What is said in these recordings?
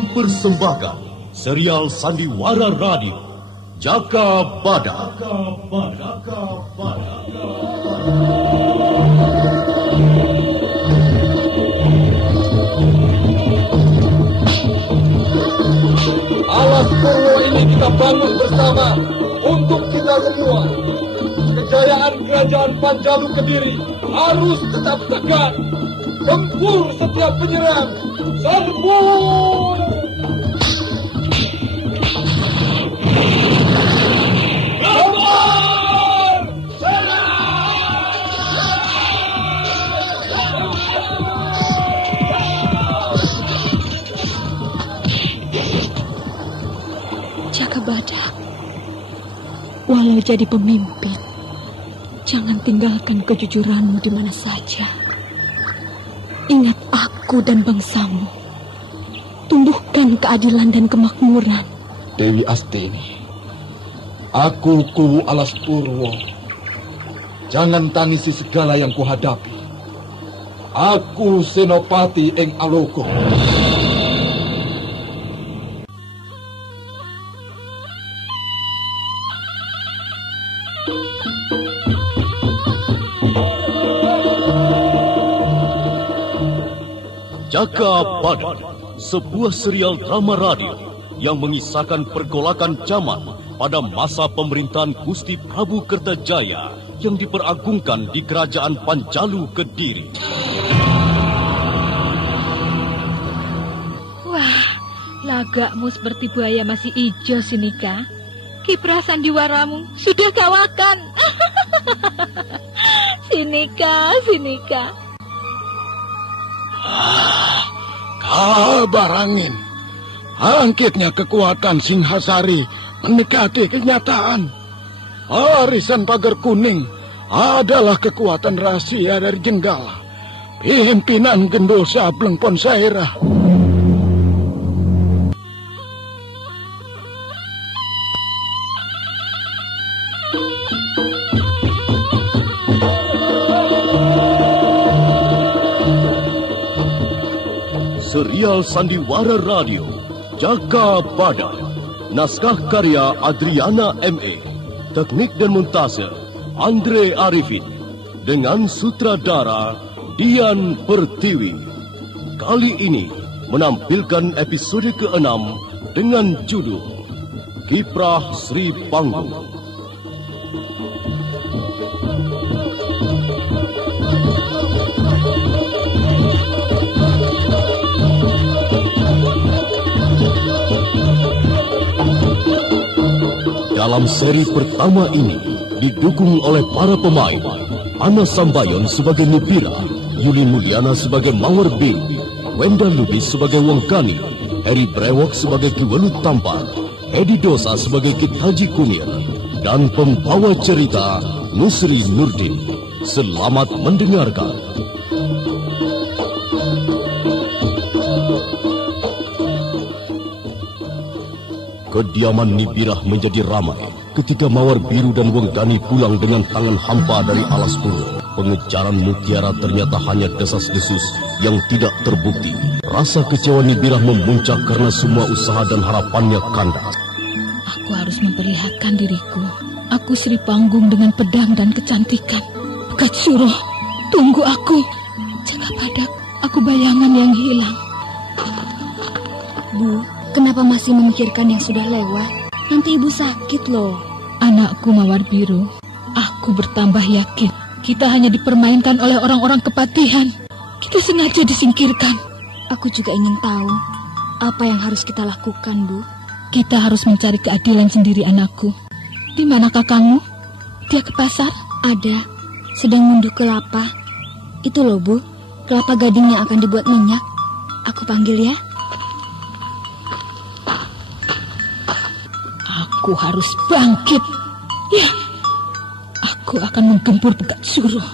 mempersembahkan serial Sandiwara Radio Jaka Badak. Alas Purwo ini kita bangun bersama untuk kita semua. Kejayaan kerajaan Panjalu Kediri harus tetap tegak. Tempur setiap penyerang. Serbu! Jaka Badak, walau jadi pemimpin, jangan tinggalkan kejujuranmu di mana saja. Ingat aku dan bangsamu. Tumbuhkan keadilan dan kemakmuran. Dewi Astini, aku Kuwu Alas Purwo. Jangan tangisi segala yang kuhadapi. Aku Senopati Ing Alogo. Jaka Badak, sebuah serial drama radio yang mengisahkan pergolakan zaman pada masa pemerintahan Gusti Prabu Kertajaya yang diperagungkan di Kerajaan Panjalu Kediri. Wah, lagakmu seperti buaya masih hijau, Sinika. Kiprah sandiwaramu sudah kawakan. Sinika. Kabar angin. Bangkitnya kekuatan Singhasari mendekati kenyataan. Warisan Pagar Kuning adalah kekuatan rahasia dari Jenggala, pimpinan Gendul Sableng Ponsaira. Serial Sandiwara Radio Jaka Badak. Naskah karya Adriana M.E. Teknik dan montase Andre Arifin. Dengan sutradara Dian Pertiwi. Kali ini menampilkan episode ke-6 dengan judul Kiprah Sri Panggung. Dalam seri pertama ini didukung oleh para pemain Ana Sambayon sebagai Nubira, Yuli Mulyana sebagai Mawar Bing, Wenda Lubis sebagai Wongkani, Eri Brewok sebagai Ki Welut Tampar, Edi Dosa sebagai Ki Haji Kunir, dan pembawa cerita Nusri Nurdin. Selamat mendengarkan. Kediaman Nibirah menjadi ramai ketika Mawar Biru dan Wonggani pulang dengan tangan hampa dari Alas Purwo. Pengejaran Mutiara ternyata hanya desas-desus yang tidak terbukti. Rasa kecewa Nibirah memuncak karena semua usaha dan harapannya kandas. Aku harus memperlihatkan diriku. Aku Sri Panggung dengan pedang dan kecantikan. Pegat Suruh, tunggu aku. Jaka Badak, aku bayangan yang hilang. Bu, kenapa masih memikirkan yang sudah lewat? Nanti ibu sakit loh. Anakku Mawar Biru, aku bertambah yakin kita hanya dipermainkan oleh orang-orang kepatihan. Kita sengaja disingkirkan. Aku juga ingin tahu apa yang harus kita lakukan, Bu. Kita harus mencari keadilan sendiri, anakku. Di mana kakangmu? Dia ke pasar? Ada, sedang ngunduh kelapa. Itu loh, Bu, kelapa gading yang akan dibuat minyak. Aku panggil ya. Aku harus bangkit. Ya, aku akan menggempur Pegat Suruh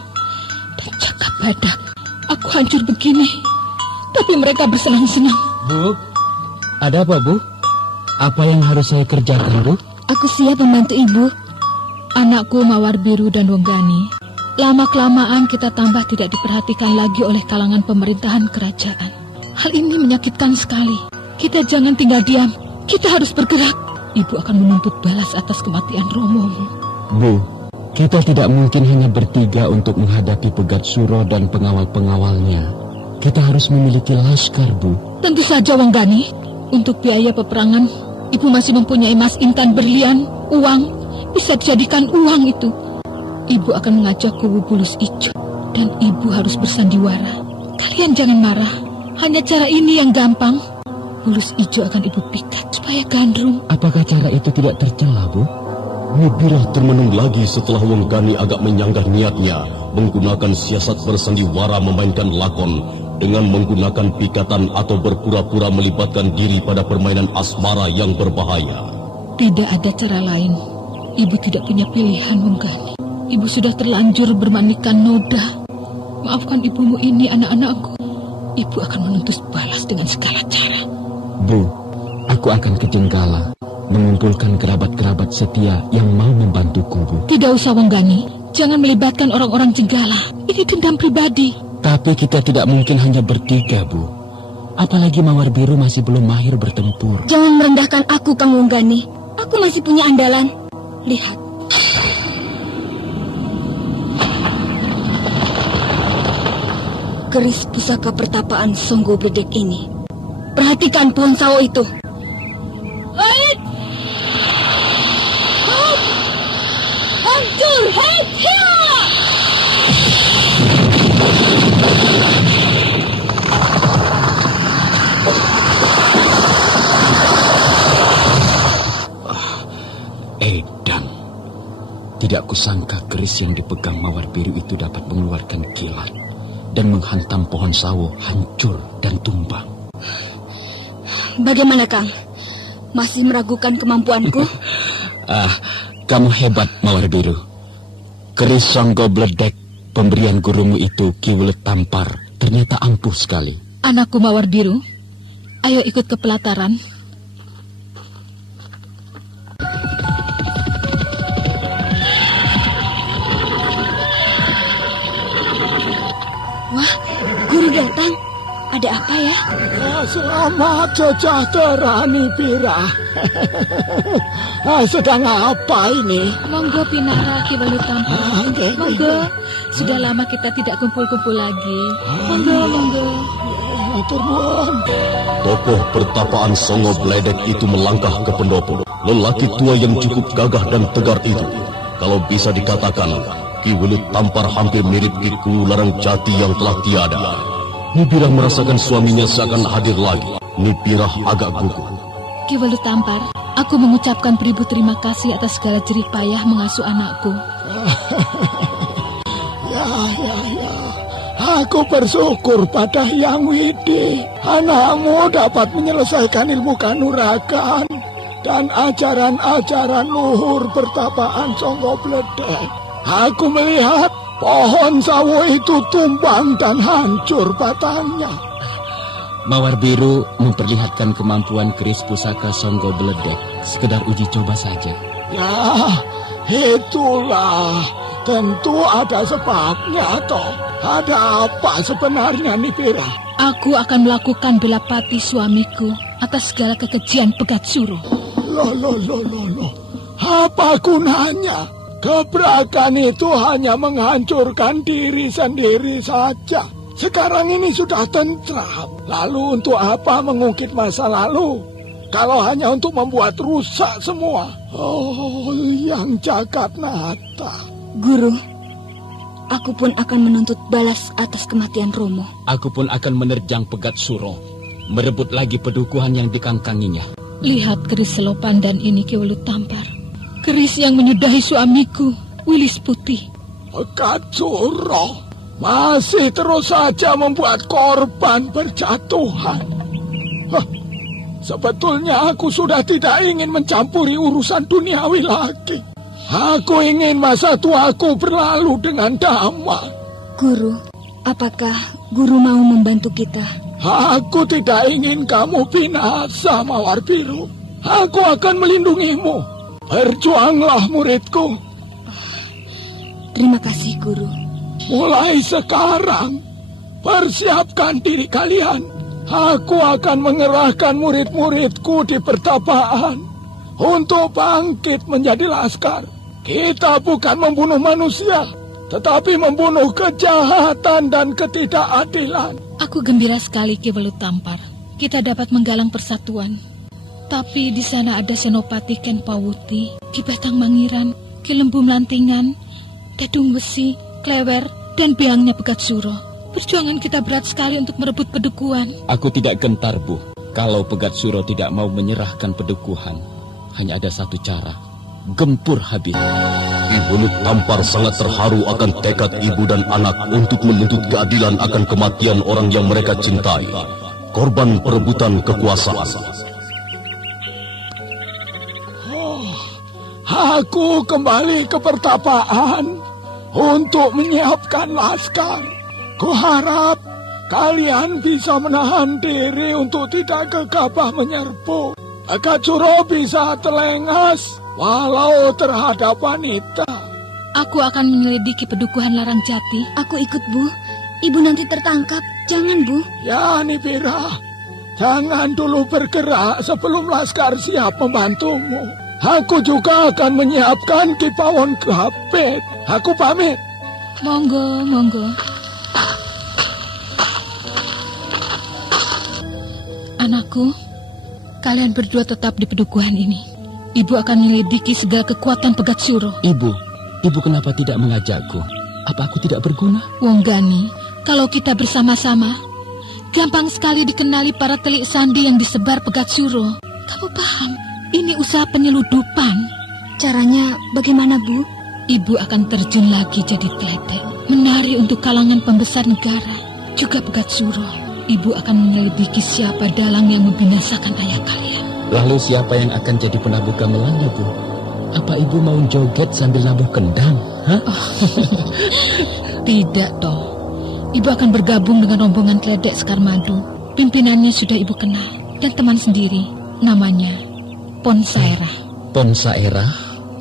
dan Jaka Badak. Aku hancur begini, tapi mereka bersenang-senang. Bu, ada apa, Bu? Apa yang harus saya kerjakan, Bu? Aku siap membantu ibu. Anakku Mawar Biru dan Wonggani, lama-kelamaan kita tambah tidak diperhatikan lagi oleh kalangan pemerintahan kerajaan. Hal ini menyakitkan sekali. Kita jangan tinggal diam. Kita harus bergerak. Ibu akan menuntut balas atas kematian Romomu. Bu, kita tidak mungkin hanya bertiga untuk menghadapi Pegat Suro dan pengawal-pengawalnya. Kita harus memiliki laskar, Bu. Tentu saja, Wanggani. Untuk biaya peperangan, Ibu masih mempunyai emas intan berlian, uang. Bisa dijadikan uang itu. Ibu akan mengajak kubu Bulus Ijo. Dan Ibu harus bersandiwara. Kalian jangan marah. Hanya cara ini yang gampang. Bulus Ijo akan Ibu pikat supaya gandrung. Apakah cara itu tidak tercela, Bu? Nibirah termenung lagi setelah Wanggani agak menyanggah niatnya menggunakan siasat bersandiwara memainkan lakon dengan menggunakan pikatan atau berpura-pura melibatkan diri pada permainan asmara yang berbahaya. Tidak ada cara lain. Ibu tidak punya pilihan, Wanggani. Ibu sudah terlanjur bermanikan noda. Maafkan ibumu ini, anak-anakku. Ibu akan menuntut balas dengan segala cara. Bu, aku akan ke Jenggala mengumpulkan kerabat-kerabat setia yang mau membantuku, Bu. Tidak usah, Wanggani. Jangan melibatkan orang-orang Jenggala. Ini dendam pribadi. Tapi kita tidak mungkin hanya bertiga, Bu. Apalagi Mawar Biru masih belum mahir bertempur. Jangan merendahkan aku, Kang Wanggani. Aku masih punya andalan. Lihat. Keris pusaka pertapaan Songgo Bledek ini. Perhatikan pohon sawo itu. Hei! Hancur! Hei! Edan. Tidak kusangka keris yang dipegang Mawar Biru itu dapat mengeluarkan kilat dan menghantam pohon sawo hancur dan tumbang. Bagaimana, Kang? Masih meragukan kemampuanku? Kamu hebat, Mawar Biru. Keris Songgo Bledek pemberian gurumu itu, Ki Welut Tampar, ternyata ampuh sekali. Anakku Mawar Biru, ayo ikut ke pelataran. Wah, guru datang. Ada apa ya? Selamat sejahtera, Nibirah. Sedang apa ini? Monggo Pinara Ki Welut Tampar. Monggo. Sudah lama kita tidak kumpul-kumpul lagi. Monggo. Turun. Tokoh pertapaan Songgo Bledek itu melangkah ke pendopo. Lelaki tua yang cukup gagah dan tegar itu, kalau bisa dikatakan, Ki Welut Tampar hampir mirip Ki Kulu Larang Jati yang telah tiada. Nibirah merasakan suaminya seakan hadir lagi. Nibirah agak gugup. Ki Welut Tampar, aku mengucapkan beribu terima kasih atas segala jerih payah mengasuh anakku. Ya. Aku bersyukur pada Yang Widi. Anakmu dapat menyelesaikan ilmu kanuragan dan ajaran-ajaran luhur pertapaan Songgo Bledek. Aku melihat pohon sawo itu tumbang dan hancur batangnya. Mawar Biru memperlihatkan kemampuan keris pusaka Songgo Bledek, sekedar uji coba saja. Ya, itulah. Tentu ada sebabnya, toh. Ada apa sebenarnya, Nibirah? Aku akan melakukan bela pati suamiku atas segala kekejian Pegat Suro. Loh. Apa gunanya? Gebrakan itu hanya menghancurkan diri sendiri saja. Sekarang ini sudah tentram. Lalu untuk apa mengungkit masa lalu? Kalau hanya untuk membuat rusak semua. Oh, yang jagat nata. Guru, aku pun akan menuntut balas atas kematian Romo. Aku pun akan menerjang Pegat Suro, merebut lagi pedukuhan yang dikangkanginya. Lihat keris selopan dan ini Ki Welut Tampar. Keris yang menyudahi suamiku, Wilis Putih. Pegat Suro masih terus saja membuat korban berjatuhan. Sebetulnya aku sudah tidak ingin mencampuri urusan duniawi lagi. Aku ingin masa tuaku berlalu dengan damai. Guru, apakah guru mau membantu kita? Aku tidak ingin kamu binasa, Mawar Biru. Aku akan melindungimu. Berjuanglah, muridku. Terima kasih, Guru. Mulai sekarang, persiapkan diri kalian. aku akan mengerahkan murid-muridku di pertapaan untuk bangkit menjadi laskar. Kita bukan membunuh manusia, tetapi membunuh kejahatan dan ketidakadilan. Aku gembira sekali, Ki Welut Tampar. Kita dapat menggalang persatuan. Tapi di sana ada Senopati Ken Pawuti, Ki Batang Mangiran, Ki Lembu Melantingan, Dadung Besi, Klewer, dan biangnya Pegat Suro. Perjuangan kita berat sekali untuk merebut Pedukuhan. Aku tidak gentar, Bu. Kalau Pegat Suro tidak mau menyerahkan Pedukuhan, hanya ada satu cara. Gempur habis. Ki Welut Tampar sangat terharu akan tekad ibu dan anak untuk menuntut keadilan akan kematian orang yang mereka cintai, korban perebutan kekuasaan. Aku kembali ke pertapaan untuk menyiapkan laskar. Kuharap kalian bisa menahan diri untuk tidak gegabah menyerbu. Pegat Suro bisa terlengas walau terhadap wanita. Aku akan menyelidiki Pedukuhan Larangjati. Aku ikut, Bu. Ibu nanti tertangkap. Jangan, Bu. Ya, Nipira. Jangan dulu bergerak sebelum laskar siap membantumu. Aku juga akan menyiapkan Ki Pawon Gapit. Aku pamit. Monggo, monggo. Anakku, kalian berdua tetap di Pedukuhan ini. Ibu akan menyelidiki segala kekuatan Pegat Suro. Ibu kenapa tidak mengajakku? Apa aku tidak berguna? Wonggani, kalau kita bersama-sama, gampang sekali dikenali para telik sandi yang disebar Pegat Suro. Kamu paham? Ini usaha penyeludupan. Caranya bagaimana, Bu? Ibu akan terjun lagi jadi tetek, menari untuk kalangan pembesar negara, juga Pegat Suro. Ibu akan menyelidiki siapa dalang yang membinasakan ayah kalian. Lalu siapa yang akan jadi penabuh gamelannya, Bu? Apa ibu mau joget sambil nabuh kendang? Hah? Tidak, toh. Ibu akan bergabung dengan rombongan Kledek Sekar Madu. Pimpinannya sudah ibu kenal, dan teman sendiri, namanya Ponsaerah. Ponsaerah?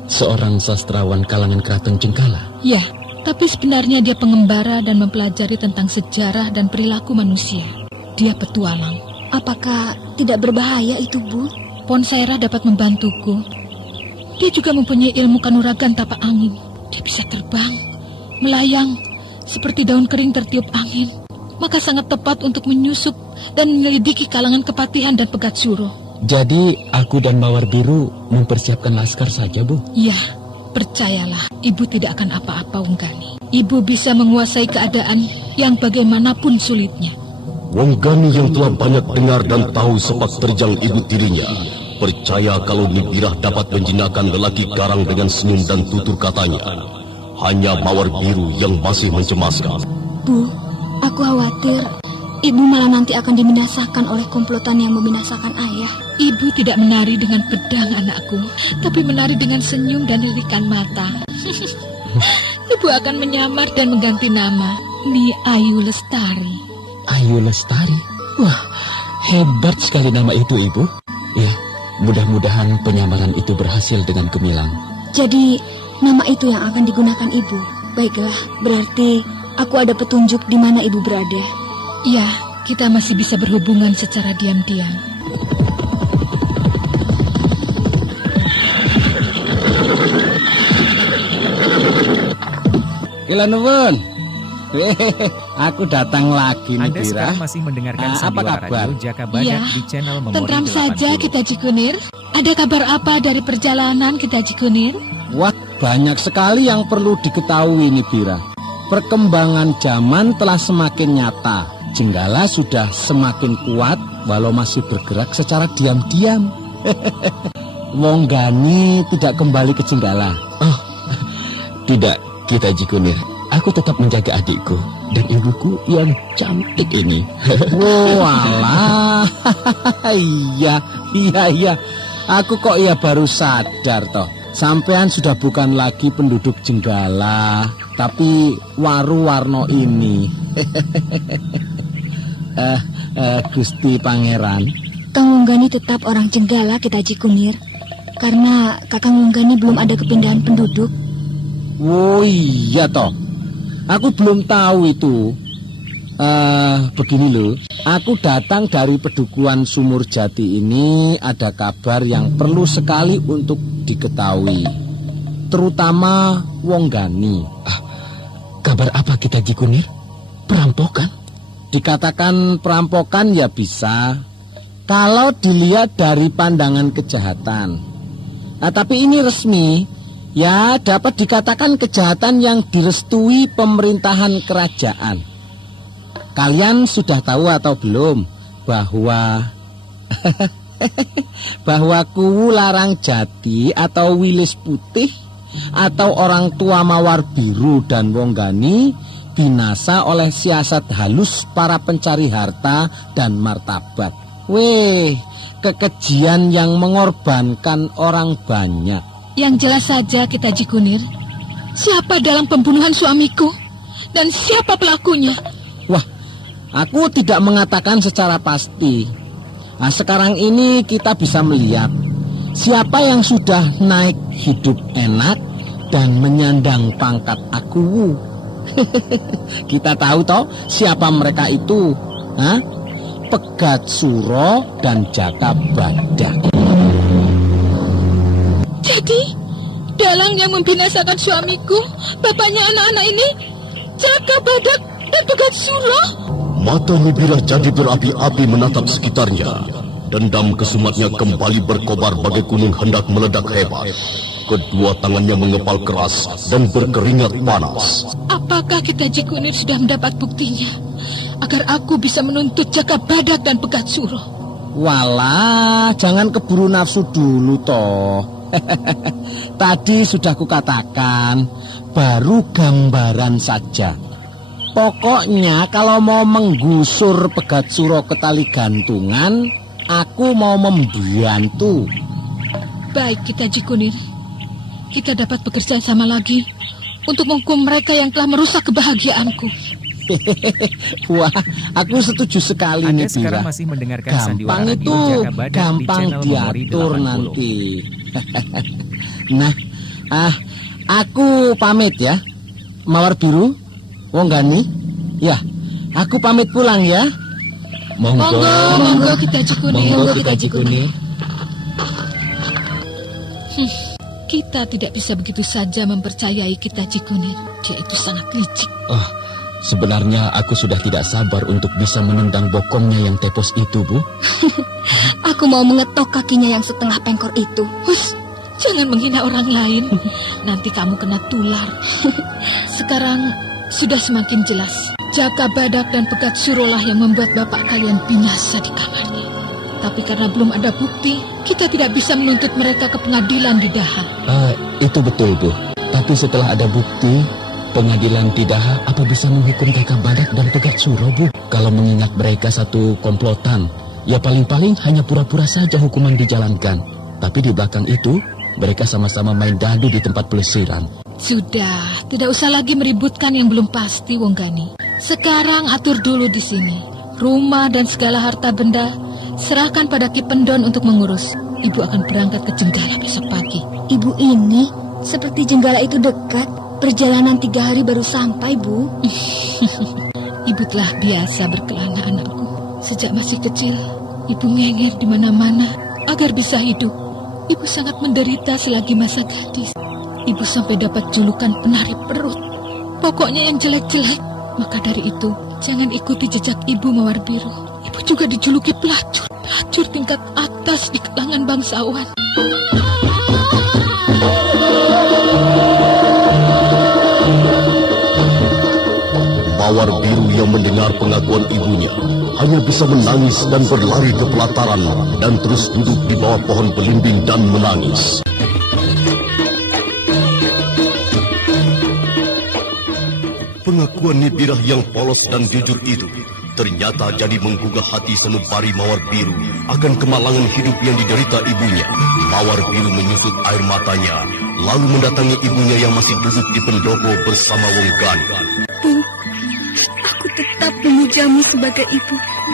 Seorang sastrawan kalangan Keraton Jenggala? Ya, tapi sebenarnya dia pengembara dan mempelajari tentang sejarah dan perilaku manusia. Dia petualang. Apakah tidak berbahaya itu, Bu? Ponsaerah dapat membantuku. Dia juga mempunyai ilmu kanuragan tapak angin. Dia bisa terbang, melayang, seperti daun kering tertiup angin. Maka sangat tepat untuk menyusup dan menyelidiki kalangan Kepatihan dan Pegat Suro. Jadi aku dan Mawar Biru mempersiapkan laskar saja, Bu? Ya, percayalah, ibu tidak akan apa-apa, Wonggani. Ibu bisa menguasai keadaan yang bagaimanapun sulitnya. Wonggani yang telah banyak dengar dan tahu sepak terjang ibu tirinya, percaya kalau Nibirah dapat menjinakkan lelaki garang dengan senyum dan tutur katanya. Hanya Mawar Biru yang masih mencemaskan. Bu, aku khawatir ibu malah nanti akan dibinasakan oleh komplotan yang membinasakan ayah. Ibu tidak menari dengan pedang, anakku, tapi menari dengan senyum dan lirikan mata. Ibu akan menyamar dan mengganti nama, Ni Ayu Lestari. Ayu Lestari? Wah, hebat sekali nama itu, Ibu. Ya, mudah-mudahan penyamaran itu berhasil dengan gemilang. Jadi, nama itu yang akan digunakan Ibu. Baiklah, berarti aku ada petunjuk di mana Ibu berada. Ya, kita masih bisa berhubungan secara diam-diam. Kila nuwun. Aku datang lagi nih, Anda Bira. sekarang masih mendengarkan Apa Sandiwara kabar? Radio Jakabadak Ya, di channel Memori tentram 80. saja kita Jikunir. Ada kabar apa dari perjalanan kita Jikunir? Wah, banyak sekali yang perlu diketahui nih, Bira. Perkembangan zaman telah semakin nyata. Jenggala sudah semakin kuat walau masih bergerak secara diam-diam. Wonggani tidak kembali ke Jenggala. Oh, tidak, kita Jikunir. Aku tetap menjaga adikku dan ibuku yang cantik ini. Oh, alah. Iya. Aku kok ya baru sadar toh. Sampean sudah bukan lagi penduduk Jenggala, tapi Waru-Warno ini. Gusti Pangeran. Kang Wonggani tetap orang Jenggala kita Jikunir. Karena Kakang Wonggani belum ada kepindahan penduduk. Oh iya toh. Aku belum tahu itu. Begini loh, aku datang dari Pedukuhan Sumur Jati ini ada kabar yang perlu sekali untuk diketahui, terutama wong Gani. Kabar apa kita Jikunir? Perampokan? Dikatakan perampokan ya bisa, kalau dilihat dari pandangan kejahatan. Tapi ini resmi, ya dapat dikatakan kejahatan yang direstui pemerintahan kerajaan. Kalian sudah tahu atau belum bahwa Kuwu Larang Jati atau Wilis Putih atau orang tua Mawar Biru dan Wong Gani binasa oleh siasat halus para pencari harta dan martabat. Weh, kekejian yang mengorbankan orang banyak. Yang jelas saja kita Jikunir, siapa dalam pembunuhan suamiku dan siapa pelakunya? Wah, aku tidak mengatakan secara pasti. Sekarang ini kita bisa melihat siapa yang sudah naik hidup enak dan menyandang pangkat Akuwu. Kita tahu toh siapa mereka itu, Pegat Suro dan Jaka Badak. Jadi dalang yang membinasakan suamiku, bapaknya anak-anak ini, Jaka Badak dan Pegat Suro. Mata Nibira jadi berapi-api menatap sekitarnya. Dendam kesumatnya kembali berkobar bagai gunung hendak meledak hebat. Kedua tangannya mengepal keras dan berkeringat panas. Apakah kita Jikunir sudah mendapat buktinya agar aku bisa menuntut Jaka Badak dan Pegat Suro? Walah, jangan keburu nafsu dulu toh. Tadi sudah kukatakan, baru gambaran saja. Pokoknya kalau mau menggusur Pegat Suro ke tali gantungan, aku mau membantu. Baik kita Jikunir, kita dapat bekerja sama lagi untuk menghukum mereka yang telah merusak kebahagiaanku. Wah, aku setuju sekali nih, Bira. Sekarang masih mendengarkan gampang itu, gampang diatur nanti. Nah, aku pamit ya, Mawar Biru, Wong Gani. Ya, aku pamit pulang ya. Monggo kita Jikunir. Kita tidak bisa begitu saja mempercayai kita Jikunir. Dia itu sangat licik. Sebenarnya aku sudah tidak sabar untuk bisa menendang bokongnya yang tepos itu, Bu. Aku mau mengetok kakinya yang setengah pengkor itu. Hush, jangan menghina orang lain. Nanti kamu kena tular. Sekarang sudah semakin jelas. Jaka Badak dan Pegat Suro lah yang membuat bapak kalian binasa di kamarnya. Tapi karena belum ada bukti, kita tidak bisa menuntut mereka ke pengadilan di Daha. Itu betul, Bu. Tapi setelah ada bukti, pengadilan di Daha apa bisa menghukum Jaka Badak dan Pegat Suro, Bu? Kalau mengingat mereka satu komplotan, ya paling-paling hanya pura-pura saja hukuman dijalankan. Tapi di belakang itu, mereka sama-sama main dadu di tempat pelesiran. Sudah, tidak usah lagi meributkan yang belum pasti, Wong Gani. Sekarang atur dulu di sini. Rumah dan segala harta benda serahkan pada Ki Pendon untuk mengurus. Ibu akan berangkat ke Jenggala besok pagi. Ibu ini seperti Jenggala itu dekat. Perjalanan 3 hari baru sampai, Bu. Ibu telah biasa berkelana, anakku. Sejak masih kecil, ibu ngenger di mana-mana agar bisa hidup. Ibu sangat menderita selagi masa gadis. Ibu sampai dapat julukan penari perut. Pokoknya yang jelek-jelek. Maka dari itu, jangan ikuti jejak ibu Mawar Biru. Ibu juga dijuluki pelacur. Pelacur tingkat atas di kalangan bangsawan. Mawar Biru yang mendengar pengakuan ibunya hanya bisa menangis dan berlari ke pelataran dan terus duduk di bawah pohon belimbing dan menangis. Pengakuan Nibirah yang polos dan jujur itu ternyata jadi menggugah hati sanubari Mawar Biru akan kemalangan hidup yang diderita ibunya. Mawar Biru menyutut air matanya, lalu mendatangi ibunya yang masih duduk di pendopo bersama Wong Gani. Bu, aku tetap memujamu sebagai ibuku.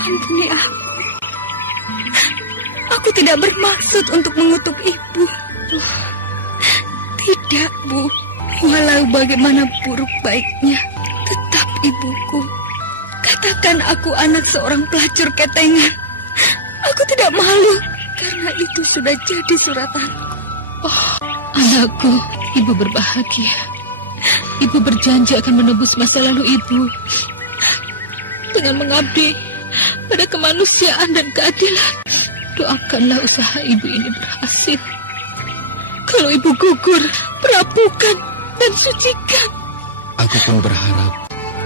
Ampuni aku. Aku tidak bermaksud untuk mengutuk ibu. Tidak, Bu. Walau bagaimana buruk baiknya, ibuku. Katakan aku anak seorang pelacur ketengan. Aku tidak malu, karena itu sudah jadi suratanku. Oh, anakku, ibu berbahagia. Ibu berjanji akan menebus masa lalu ibu dengan mengabdi pada kemanusiaan dan keadilan. Doakanlah usaha ibu ini berhasil. Kalau ibu gugur, perapukan dan sucikan. Aku pun berharap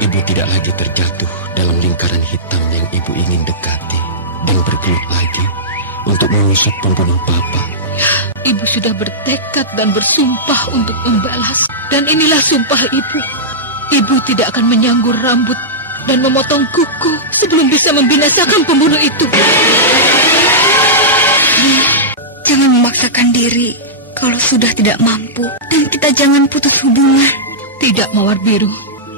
ibu tidak lagi terjatuh dalam lingkaran hitam yang ibu ingin dekati dan bergelut lagi untuk mengusut pembunuh Papa. Ibu sudah bertekad dan bersumpah untuk membalas. Dan inilah sumpah ibu. Ibu tidak akan menyanggur rambut dan memotong kuku sebelum bisa membinasakan pembunuh itu. Jangan memaksakan diri kalau sudah tidak mampu. Dan kita jangan putus hubungan. Tidak, Mawar Biru.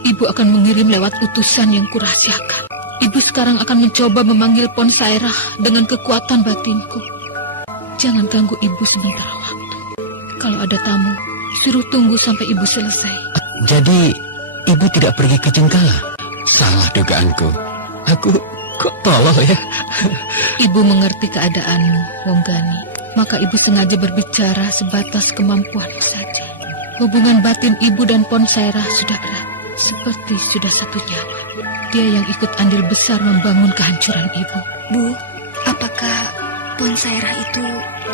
Ibu akan mengirim lewat utusan yang kurahasiakan. Ibu sekarang akan mencoba memanggil Ponsairah dengan kekuatan batinku. Jangan ganggu ibu sementara waktu. Kalau ada tamu, suruh tunggu sampai ibu selesai. Jadi, ibu tidak pergi ke Jenggala? Salah dugaanku. Aku kok tolol ya? Ibu mengerti keadaanmu, Wonggani. Maka ibu sengaja berbicara sebatas kemampuanmu saja. Hubungan batin ibu dan Ponsairah sudah erat, seperti sudah satu nyawa. Dia yang ikut andil besar membangun kehancuran ibu. Bu, apakah Ponsairah itu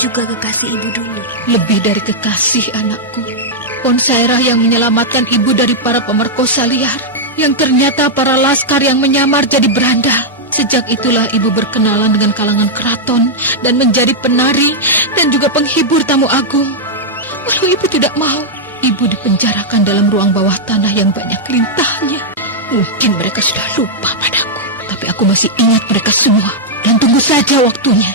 juga kekasih ibu dulu? Lebih dari kekasih, anakku. Ponsairah yang menyelamatkan ibu dari para pemerkosa liar, yang ternyata para laskar yang menyamar jadi berandal. Sejak itulah ibu berkenalan dengan kalangan keraton dan menjadi penari dan juga penghibur tamu agung. Walau ibu tidak mau, ibu dipenjarakan dalam ruang bawah tanah yang banyak lintahnya. Mungkin mereka sudah lupa padaku, tapi aku masih ingat mereka semua. Dan tunggu saja waktunya.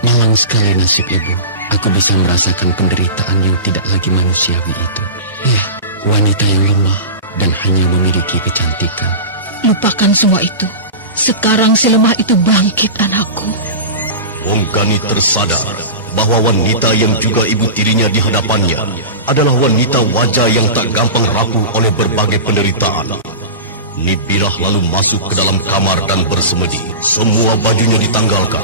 Malang sekali nasib ibu. Aku bisa merasakan penderitaan yang tidak lagi manusiawi itu. Ya, wanita yang lemah dan hanya memiliki kecantikan. Lupakan semua itu. Sekarang si lemah itu bangkit, anakku. Wonggani tersadar bahwa wanita yang juga ibu tirinya di hadapannya adalah wanita wajah yang tak gampang rapuh oleh berbagai penderitaan. Nibirah lalu masuk ke dalam kamar dan bersemedi. Semua bajunya ditanggalkan,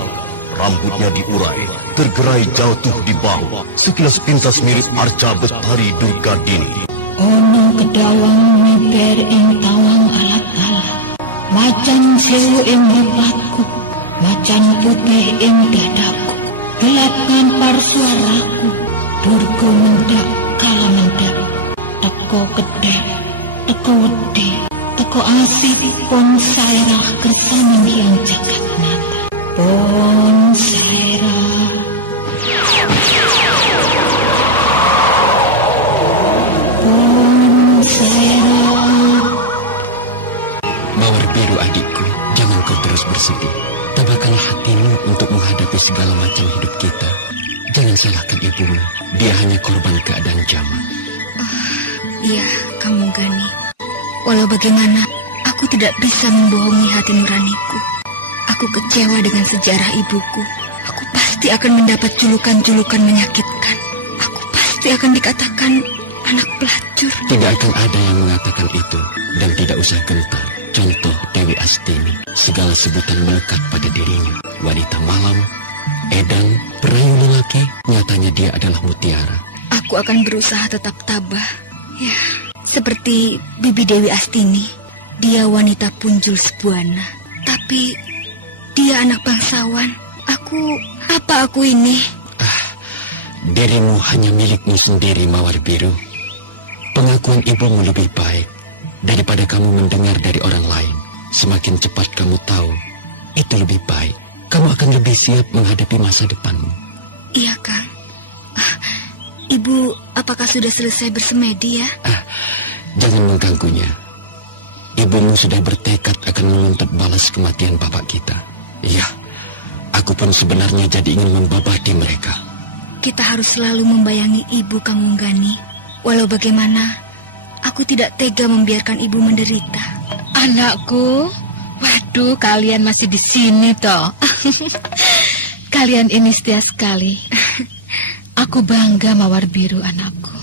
rambutnya diurai, tergerai jatuh di bahu. Sekilas pintas mirip Arca Betari Durgadini. Ono kedawang miber ing tawang alat-alat, macan sewu ing mripatku, macan putih ing dadaku, gelapkan parsuaraku, durga mendak kala mendak, teko kedek, teko wedi, teko asih Ponsairah kersaning yang jagat nata. Ponsairah. Mawar Biru adikku, jangan kau terus bersedih. Tabahkanlah hatimu untuk menghadapi segala macam hidup kita. Jangan salahkan ibumu, dia hanya korban keadaan zaman. Iya, kamu Gani. Walau bagaimana, aku tidak bisa membohongi hati nuraniku. Aku kecewa dengan sejarah ibuku. Aku pasti akan mendapat julukan-julukan menyakitkan. Aku pasti akan dikatakan anak pelacur. Tidak akan ada yang mengatakan itu, dan tidak usah gentar. Contoh Dewi Astini, segala sebutan melekat pada dirinya. Wanita malam, edan, perayu lelaki, nyatanya dia adalah mutiara. Aku akan berusaha tetap tabah. Ya, seperti Bibi Dewi Astini. Dia wanita punjul sebuana. Tapi dia anak bangsawan. Apa aku ini? Dirimu hanya milikmu sendiri, Mawar Biru. Pengakuan ibumu lebih baik daripada kamu mendengar dari orang lain. Semakin cepat kamu tahu, itu lebih baik. Kamu akan lebih siap menghadapi masa depanmu. Iya, Kang. Ibu, apakah sudah selesai bersemedi ya? Jangan mengganggunya. Ibumu sudah bertekad akan menuntut balas kematian bapak kita. Iya, aku pun sebenarnya jadi ingin membabadi mereka. Kita harus selalu membayangi ibu, Kang Wonggani. Walau bagaimana, aku tidak tega membiarkan ibu menderita. Anakku, waduh, kalian masih di sini toh. Kalian ini setia sekali. Aku bangga, Mawar Biru, anakku.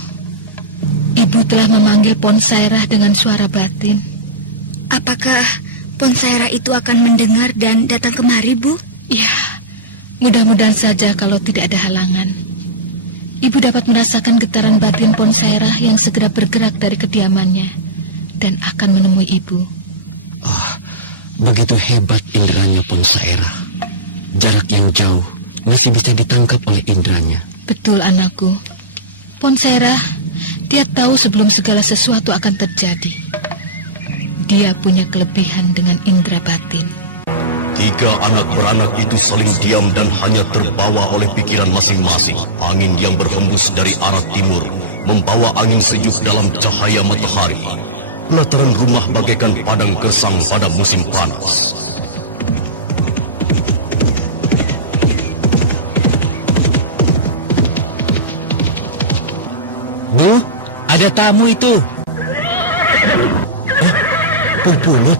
Ibu telah memanggil Ponsairah dengan suara batin. Apakah Ponsaira itu akan mendengar dan datang kemari, Bu? Ya, mudah-mudahan saja kalau tidak ada halangan. Ibu dapat merasakan getaran batin Ponsaira yang segera bergerak dari kediamannya dan akan menemui ibu. Begitu hebat inderanya Ponsaira. Jarak yang jauh masih bisa ditangkap oleh inderanya. Betul, anakku. Ponsaira, dia tahu sebelum segala sesuatu akan terjadi. Dia punya kelebihan dengan indera batin. 3 anak beranak itu saling diam dan hanya terbawa oleh pikiran masing-masing. Angin yang berhembus dari arah timur membawa angin sejuk dalam cahaya matahari. Pelataran rumah bagaikan padang gersang pada musim panas. Bu, ada tamu itu. Pupulut,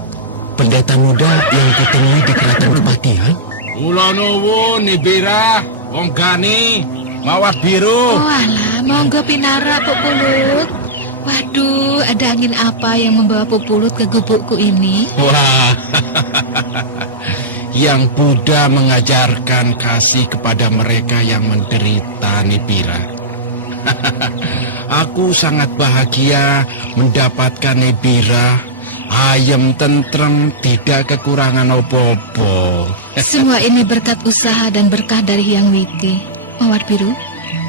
pendeta muda yang kutemui di keraton kepatihan. Kula nuwun Nibira, wong Gani, mawar biru. Oh alah, monggo pinara Pupulut. Waduh, ada angin apa yang membawa Pupulut ke gubukku ini? Wah, yang Buddha mengajarkan kasih kepada mereka yang menderita, Nibira. Aku sangat bahagia mendapatkan Nibira. Ayem tentrem, tidak kekurangan opo-opo. Semua ini berkat usaha dan berkah dari Hyang Witi. Mawar biru,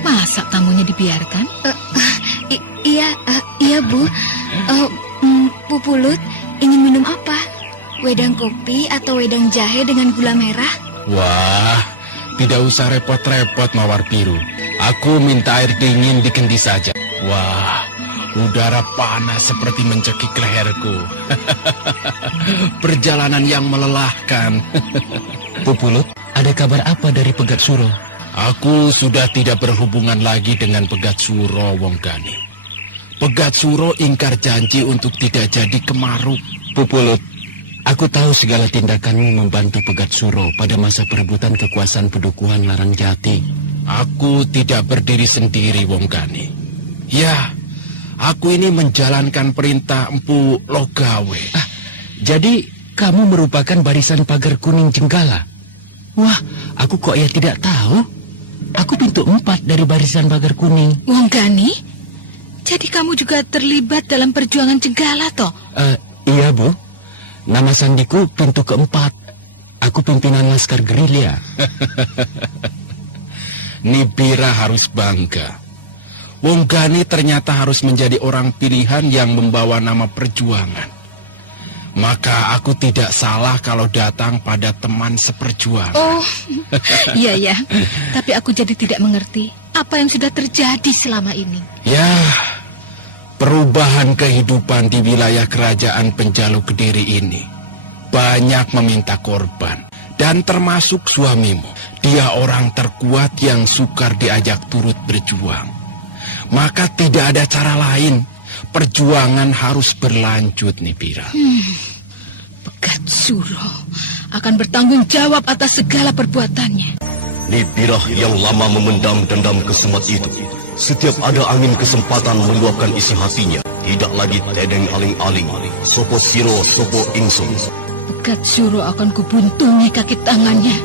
masa tamunya dibiarkan? Iya, Bu. Pupulut ingin minum apa? Wedang kopi atau wedang jahe dengan gula merah? Wah, tidak usah repot-repot Mawar biru. Aku minta air dingin di kendi saja. Wah, udara panas seperti mencekik leherku. Perjalanan yang melelahkan. Pupulut, ada kabar apa dari Pegat Suro? Aku sudah tidak berhubungan lagi dengan Pegat Suro, Wong Gani. Pegat Suro ingkar janji untuk tidak jadi kemaruk. Pupulut, aku tahu segala tindakanmu membantu Pegat Suro pada masa perebutan kekuasaan Pedukuhan Larangjati. Aku tidak berdiri sendiri, Wong Gani. Ya, aku ini menjalankan perintah Empu Logawe. Jadi kamu merupakan barisan pagar kuning Jenggala? Wah, aku kok ya tidak tahu. Aku pintu 4 dari barisan pagar kuning. Wong Gani, jadi kamu juga terlibat dalam perjuangan Jenggala toh? Iya, Bu. Nama sandiku pintu keempat. Aku pimpinan laskar gerilya. Nibira harus bangga. Wong Gani ternyata harus menjadi orang pilihan yang membawa nama perjuangan. Maka aku tidak salah kalau datang pada teman seperjuangan. Oh, iya. Tapi aku jadi tidak mengerti apa yang sudah terjadi selama ini. Ya, perubahan kehidupan di wilayah kerajaan Penjalu Kediri ini banyak meminta korban. Dan termasuk suamimu. Dia orang terkuat yang sukar diajak turut berjuang. Maka tidak ada cara lain. Perjuangan harus berlanjut, Nibira. Pegat Suro akan bertanggung jawab atas segala perbuatannya. Nibira yang lama memendam dendam kesumat itu. Setiap ada angin kesempatan meluapkan isi hatinya. Tidak lagi tedeng aling-aling. Sopo siro, sopo ingsun. Pegat Suro akan kubuntungi kaki tangannya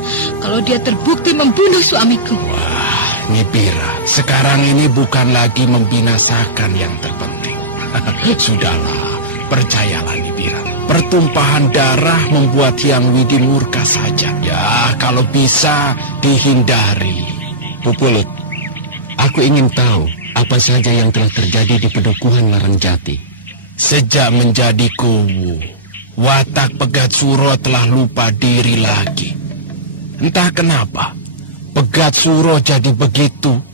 kalau dia terbukti membunuh suamiku. Wah, Nibira, sekarang ini bukan lagi membinasakan yang terpenting. Sudahlah, percayalah Nibira. Pertumpahan darah membuat Hyang Widi murka saja. Ya, kalau bisa dihindari. Pupulut, aku ingin tahu apa saja yang telah terjadi di Pedukuhan Larangjati. Sejak menjadi kuwu, watak Pegat Suro telah lupa diri lagi. Entah kenapa, Pegat Suro jadi begitu.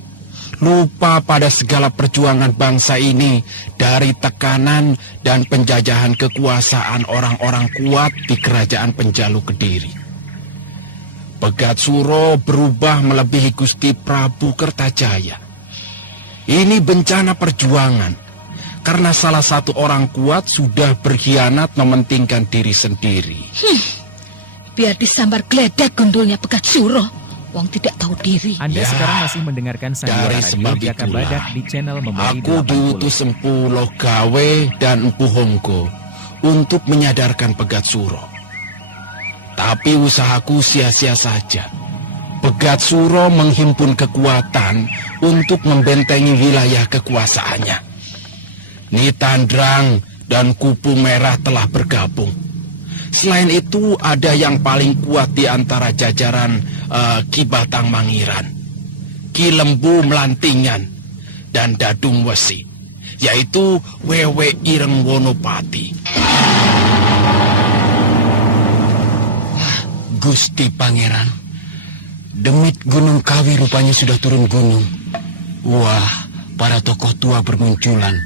Lupa pada segala perjuangan bangsa ini dari tekanan dan penjajahan kekuasaan orang-orang kuat di kerajaan Penjalu Kediri. Pegat Suro berubah melebihi Gusti Prabu Kertajaya. Ini bencana perjuangan. Karena salah satu orang kuat sudah berkhianat mementingkan diri sendiri. Biar disambar gledek gundulnya Pegat Suro. Wong tidak tahu diri. Anda sekarang masih mendengarkan dari sandiwara sebab radio Jaka itulah, Badak di channel Memori aku 80. diutus Empu Logawe dan Empu Hongko untuk menyadarkan Pegat Suro. Tapi usahaku sia-sia saja. Pegat Suro menghimpun kekuatan untuk membentengi wilayah kekuasaannya. Nitandrang dan Kupu Merah telah bergabung. Selain itu, ada yang paling kuat di antara jajaran Ki Batang Mangiran, Ki Lembu Melantingan, dan Dadung Wesi, yaitu Wewe Ireng Wonopati. Gusti Pangeran, demit Gunung Kawi rupanya sudah turun gunung. Wah, para tokoh tua bermunculan.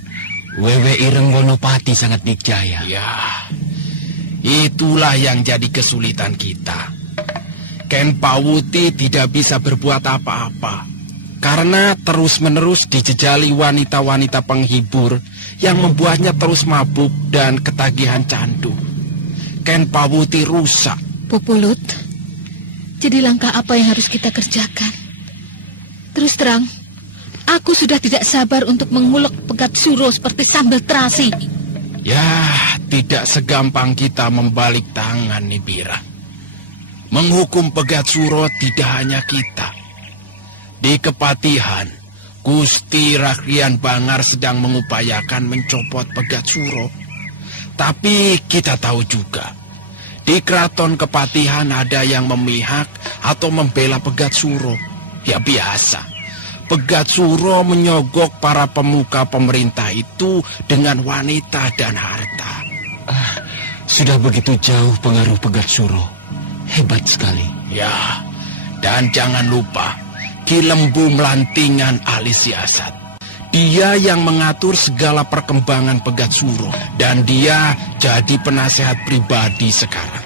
Wewe Ireng Wonopati sangat dikjaya. Ya, itulah yang jadi kesulitan kita. Ken Pawuti tidak bisa berbuat apa-apa karena terus-menerus dijejali wanita-wanita penghibur yang membuatnya terus mabuk dan ketagihan candu. Ken Pawuti rusak. Pupulut, jadi langkah apa yang harus kita kerjakan? Terus terang, aku sudah tidak sabar untuk mengulek Pegat Suro seperti sambal terasi. Ya, tidak segampang kita membalik tangan, Nibira. Menghukum Pegat Suro tidak hanya kita. Di Kepatihan, Gusti Rakrian Bangar sedang mengupayakan mencopot Pegat Suro. Tapi kita tahu juga, di Keraton Kepatihan ada yang memihak atau membela Pegat Suro. Ya biasa, Pegat Suro menyogok para pemuka pemerintah itu dengan wanita dan harta. Sudah begitu jauh pengaruh Pegat Suro. Hebat sekali. Ya, dan jangan lupa, Ki Lembu Melantingan ahli siasat. Dia yang mengatur segala perkembangan Pegat Suro, dan dia jadi penasehat pribadi sekarang.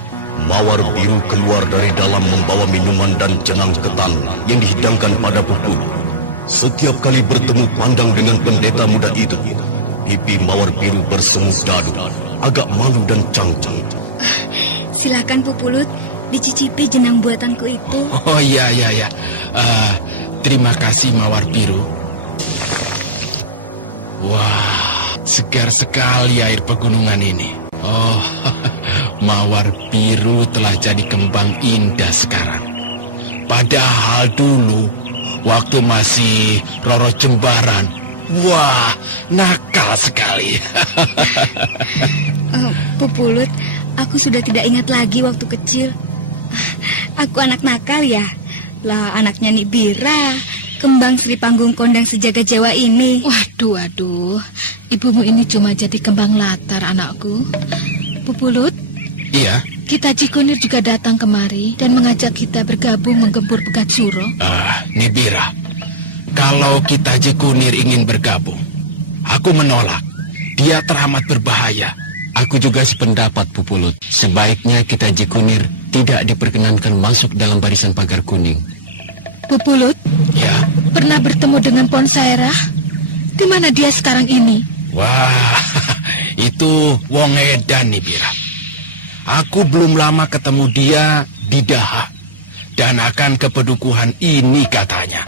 Mawar Biru keluar dari dalam membawa minuman dan jenang ketan yang dihidangkan pada Pupu. Setiap kali bertemu pandang dengan pendeta muda itu, pipi Mawar Biru bersemu dadu, agak malu dan canggung. Silakan Pupulut, dicicipi jenang buatanku itu. Oh iya. Terima kasih Mawar Biru. Wah, segar sekali air pegunungan ini. Oh, Mawar Biru telah jadi kembang indah sekarang. Padahal dulu, waktu masih Roro Jembaran, wah, nakal sekali. Pupulut, aku sudah tidak ingat lagi waktu kecil. Aku anak nakal ya. Lah anaknya Nibira, kembang Sri Panggung Kondang sejagat Jawa ini. Waduh, ibumu ini cuma jadi kembang latar, anakku. Pupulut, Iya. kita Cikunir juga datang kemari dan mengajak kita bergabung menggempur Pegat Suro. Nibira, kalau kita Cikunir ingin bergabung, aku menolak. Dia teramat berbahaya. Aku juga sependapat, Pupulut. Sebaiknya kita Cikunir tidak diperkenankan masuk dalam barisan pagar kuning. Pupulut, Ya. pernah bertemu dengan Ponsairah? Di mana dia sekarang ini? Wah, itu Wong Edan, Nibira. Aku belum lama ketemu dia di Daha dan akan ke pedukuhan ini katanya.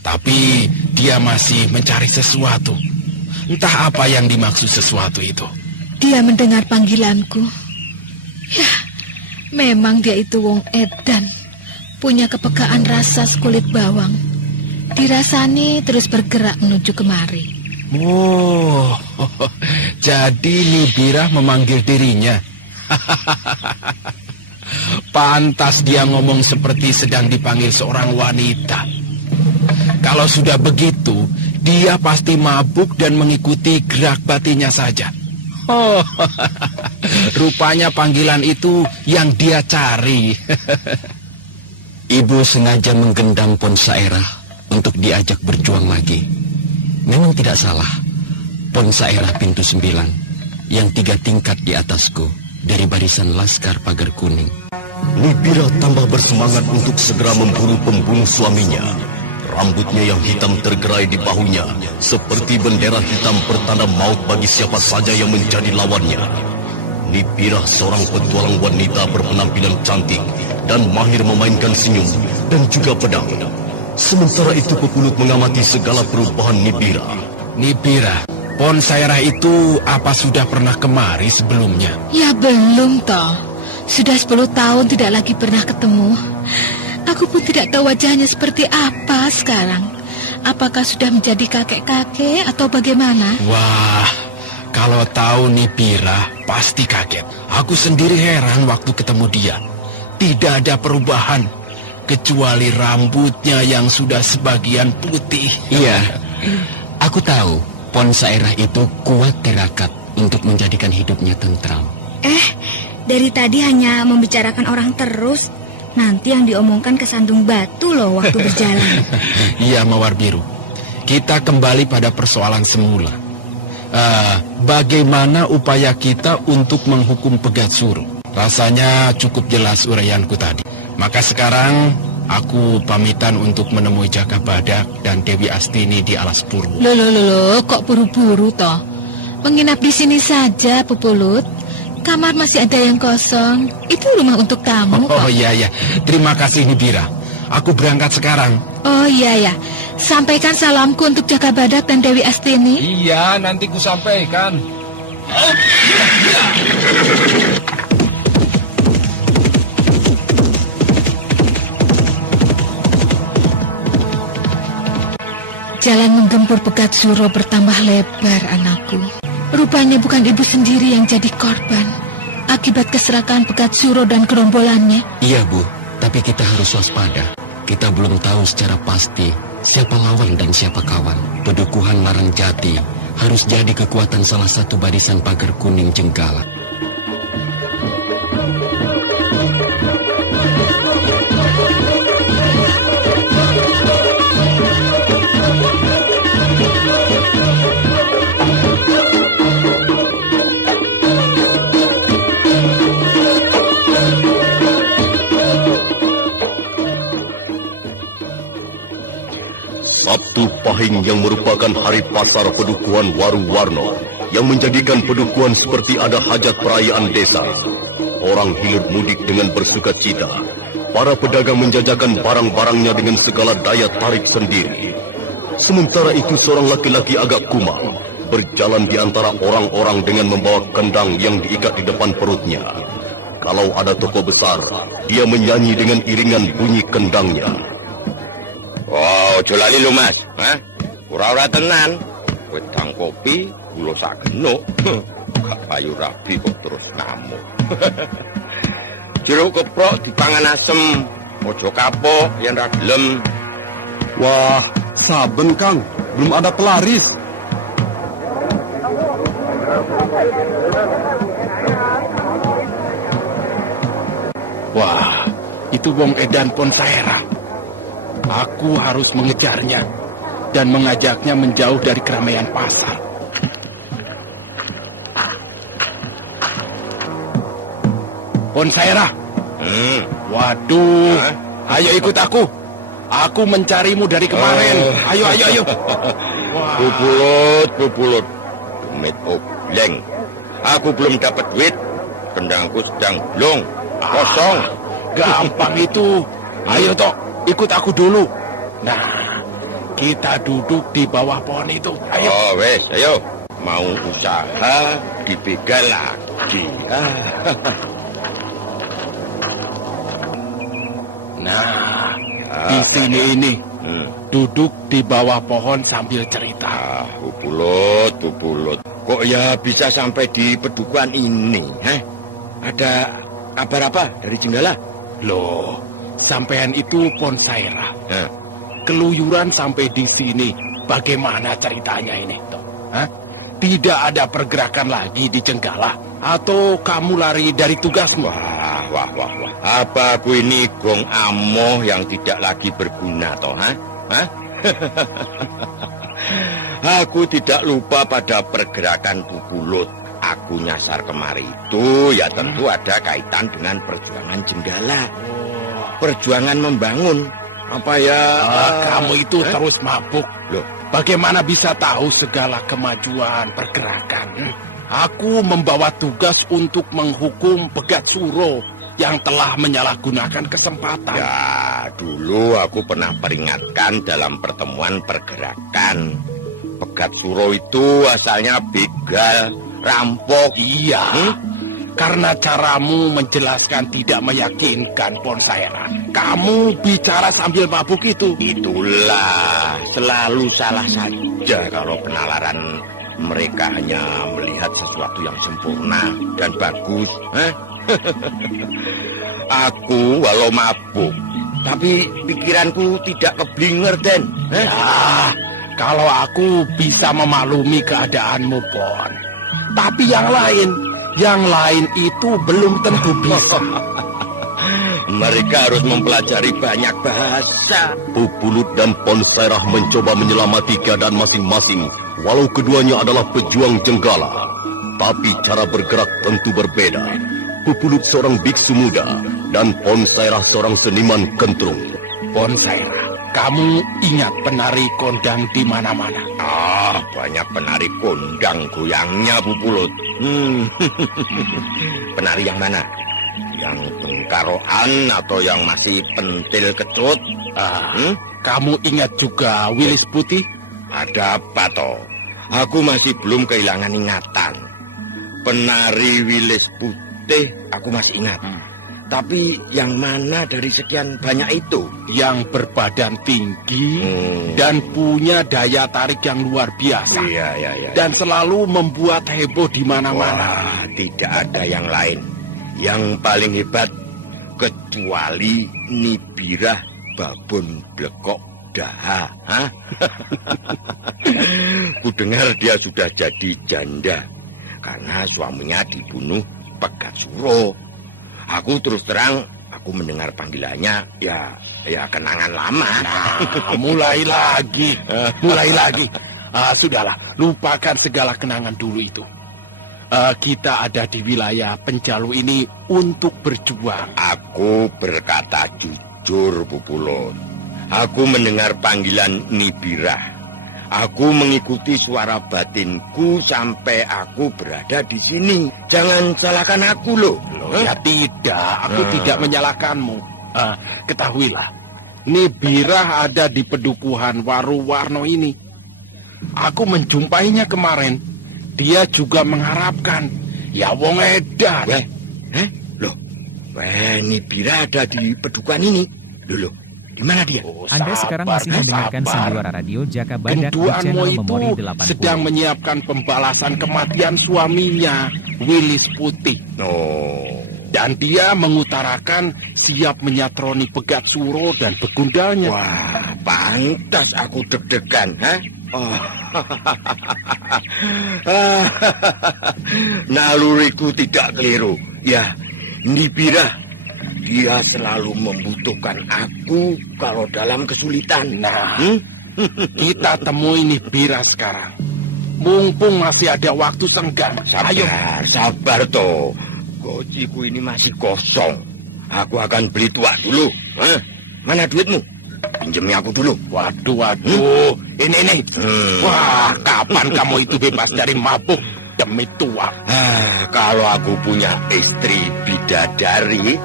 Tapi dia masih mencari sesuatu. Entah apa yang dimaksud sesuatu itu. Dia mendengar panggilanku. Ya, memang dia itu Wong Edan. Punya kepekaan rasa sekulit bawang. Dirasani terus bergerak menuju kemari. Oh, jadi Nibira memanggil dirinya. Pantas dia ngomong seperti sedang dipanggil seorang wanita. Kalau sudah begitu, dia pasti mabuk dan mengikuti gerak batinnya saja. Oh, rupanya panggilan itu yang dia cari. Ibu sengaja menggendam Ponsairah untuk diajak berjuang lagi. Memang tidak salah. Ponsairah pintu 9 yang 3 tingkat di atasku dari barisan Laskar Pagar Kuning. Nibira tambah bersemangat untuk segera memburu pembunuh suaminya. Rambutnya yang hitam tergerai di bahunya, seperti bendera hitam pertanda maut bagi siapa saja yang menjadi lawannya. Nibira seorang petualang wanita berpenampilan cantik dan mahir memainkan senyum dan juga pedang. Sementara itu Pupulut mengamati segala perubahan Nibira. Nibira, Ponsairah itu apa sudah pernah kemari sebelumnya? Ya belum toh. Sudah 10 tahun tidak lagi pernah ketemu. Aku pun tidak tahu wajahnya seperti apa sekarang. Apakah sudah menjadi kakek-kakek atau bagaimana? Wah, kalau tahu Nipira pasti kaget. Aku sendiri heran waktu ketemu dia. Tidak ada perubahan, kecuali rambutnya yang sudah sebagian putih. Iya, aku tahu Ponsairah itu kuat tirakat untuk menjadikan hidupnya tentram. Dari tadi hanya membicarakan orang terus. Nanti yang diomongkan kesandung batu loh waktu berjalan. Iya, Mawar Biru. Kita kembali pada persoalan semula. Bagaimana upaya kita untuk menghukum Pegat Suro? Rasanya cukup jelas uraianku tadi. Maka sekarang aku pamitan untuk menemui Jaka Badak dan Dewi Astini di Alas Purwo. Loh, kok buru-buru toh? Menginap di sini saja, Pupulut. Kamar masih ada yang kosong. Itu rumah untuk tamu kok. Oh iya. Terima kasih Nibira. Aku berangkat sekarang. Oh iya. Sampaikan salamku untuk Jaka Badak dan Dewi Astini. Iya, nanti ku sampaikan. Jalan menggempur Pegat Suro bertambah lebar, anakku. Rupanya bukan ibu sendiri yang jadi korban akibat keserakahan Pegat Suro dan gerombolannya. Iya, Bu, tapi kita harus waspada. Kita belum tahu secara pasti siapa lawan dan siapa kawan. Pedukuhan Larangjati harus jadi kekuatan salah satu barisan pagar kuning Jenggala. Sabtu Pahing yang merupakan hari pasar pedukuhan Waru-Warno yang menjadikan pedukuhan seperti ada hajat perayaan desa. Orang hilir mudik dengan bersuka cita. Para pedagang menjajakan barang-barangnya dengan segala daya tarik sendiri. Sementara itu seorang laki-laki agak kumang berjalan di antara orang-orang dengan membawa kendang yang diikat di depan perutnya. Kalau ada toko besar, dia menyanyi dengan iringan bunyi kendangnya. Oh, jolani lu Mas, ora-ora tenan. Wedang kopi, kula sak genuk. Gak payu rabi kok terus ngamuk. Jeruk keprok dipangan asem, ojo kapok yen ra gelem. Wah, saben Kang, belum ada pelaris. Wah, itu Wong Edan Ponsairah. Aku harus mengejarnya dan mengajaknya menjauh dari keramaian pasar. Ponsairah. Waduh. Ayo ikut aku. Aku mencarimu dari kemarin. Ayo. Wah. Bubulut. Dumit obleng. Aku belum dapat duit. Kendangku sedang blong. Kosong. Gampang itu. Ayo Tok. Ikut aku dulu. Nah, kita duduk di bawah pohon itu. Ayo. Oh, wes, ayo. Mau usaha dibegal lagi. Nah, di sini ini. Duduk di bawah pohon sambil cerita. Bubulut. Kok ya bisa sampai di pedukuhan ini? Ada kabar apa dari Jenggala? Loh, sampean itu Ponsairah. Keluyuran sampai di sini. Bagaimana ceritanya ini, Toh? Tidak ada pergerakan lagi di Jenggala? Atau kamu lari dari tugasmu? Wah. Apa aku ini gong amoh yang tidak lagi berguna, toh? Aku tidak lupa pada pergerakan Bubulut. Aku nyasar kemari itu ya tentu ada kaitan dengan perjuangan Jenggala. Perjuangan membangun. Apa ya? Kamu itu terus mabuk. Loh, bagaimana bisa tahu segala kemajuan pergerakan? Aku membawa tugas untuk menghukum Pegat Suro yang telah menyalahgunakan kesempatan. Ya, dulu aku pernah peringatkan dalam pertemuan pergerakan Pegat Suro itu asalnya begal, rampok. Iya, karena caramu menjelaskan tidak meyakinkan, Ponsaira. Kamu bicara sambil mabuk itu. Itulah, selalu salah saja kalau penalaran mereka hanya melihat sesuatu yang sempurna dan bagus. Aku walau mabuk, tapi pikiranku tidak keblinger, Den. Ya, kalau aku bisa memaklumi keadaanmu, Pon. Tapi yang lain itu belum tentu bisa. Mereka harus mempelajari banyak bahasa. Pupulut dan Ponsairah mencoba menyelamati keadaan masing-masing, walau keduanya adalah pejuang jenggala. Tapi cara bergerak tentu berbeda. Pupulut seorang biksu muda, dan Ponsairah seorang seniman kentrung. Ponsaira, kamu ingat penari kondang di mana-mana? Banyak penari kondang goyangnya, Pupulut. Penari yang mana? Yang bengkaroan atau yang masih pentil kecut? Kamu ingat juga Wilis Putih? Ada apa toh? Aku masih belum kehilangan ingatan. Penari Wilis Putih aku masih ingat. Tapi yang mana dari sekian banyak itu? Yang berbadan tinggi dan punya daya tarik yang luar biasa. Iya. Dan selalu membuat heboh di mana-mana. Wah, tidak ada yang lain. Yang paling hebat kecuali Nibirah Babon Blekok Daha. Ku dengar dia sudah jadi janda karena suaminya dibunuh Pegat Suro. Aku terus terang, aku mendengar panggilannya, ya kenangan lama. Mulai lagi. Sudahlah, lupakan segala kenangan dulu itu. Kita ada di wilayah Penjalu ini untuk berjuang. Aku berkata jujur, Pupulut. Aku mendengar panggilan Nibirah. Aku mengikuti suara batinku sampai aku berada di sini. Jangan salahkan aku loh. Ya tidak, aku tidak menyalahkanmu. Ketahuilah, Nibirah ada di pedukuhan Waruwarno ini. Aku menjumpainya kemarin. Dia juga mengharapkan. Ya wong edan. Loh, Nibirah ada di pedukuhan ini. Loh. Di mana dia? Anda sekarang masih mendengarkan Sandiwara Radio Jaka Badak di channel Memori 80. Sedang menyiapkan pembalasan kematian suaminya, Wilis Putih. Dan dia mengutarakan siap menyatroni Pegat Suro dan begundalnya. Wah, pantas aku deg-degan, Naluriku tidak keliru. Ya, Nibirah. Dia selalu membutuhkan aku kalau dalam kesulitan. Kita temui Nibirah sekarang. Mumpung masih ada waktu senggang. Sabar toh. Gociku ini masih kosong. Aku akan beli tuak dulu. Mana duitmu? Pinjami aku dulu. Waduh. Ini. Wah, kapan kamu itu bebas dari mabuk? Demi tuak. Kalau aku punya istri bidadari,